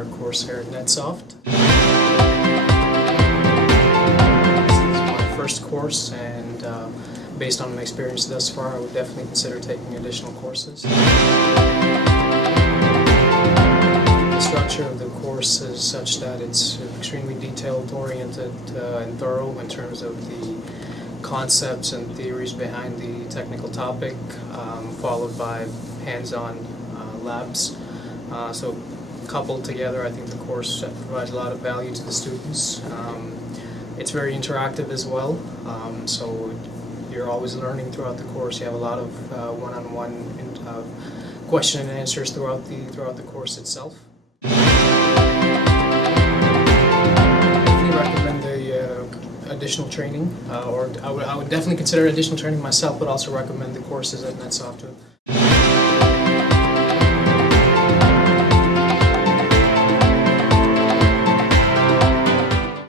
VMware course here at NetSoft. This is my first course, and based on my experience thus far, I would definitely consider taking additional courses. The structure of the course is such that it's extremely detail-oriented and thorough in terms of the concepts and theories behind the technical topic, followed by hands-on labs. So coupled together, I think the course provides a lot of value to the students. It's very interactive as well, so you're always learning throughout the course. You have a lot of one-on-one question and answers throughout the course itself. Definitely recommend the additional training, or I would definitely consider additional training myself, but also recommend the courses at NetSoft.